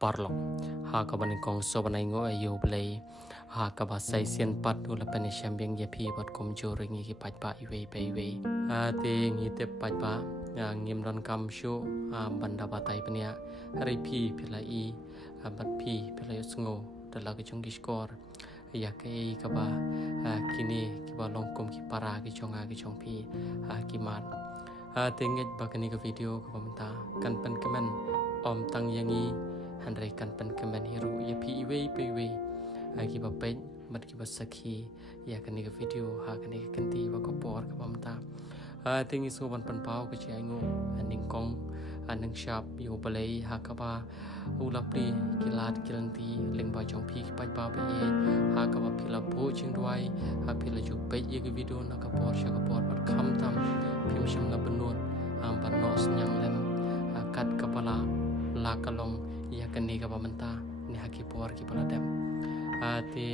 parlok ha ka ban kong so ban ngo ayo play ha ka ba sai sian pat u la pan champion ye phi bot kom jo ring ki pat pa i we pe we ha te ngi te pat pa ngim don kam shu banda ba tai pnia hari phi phila i bat phi phila sngo dala ki chung ki score ya ke ka ba kini ki ba long kom ki para ki chonga ki chong phi ki mat te nget ba kani ka video ka pamta kan pan kamen om tang yangi handrai kan pan kamen hiru ye phi we pe we ki ba pe mat ki ba sakhi ya kani ka video ha kani ka kanti ba ko por ka pamta tingi so ban pan pau ka chi ngo aning kong anang shap yo balai ha ka ba ulapri kilat kilanti leng ba chong phi ki pai pa pe ye ha ka ba phila bo ching duai ha phila ju pe ye ki video na ka por sha ka por bat kham tam phim sham la banut pan nos nyang lem kat kepala la kalong ya kani ka ba manta ni ha ki por ki pala dem ti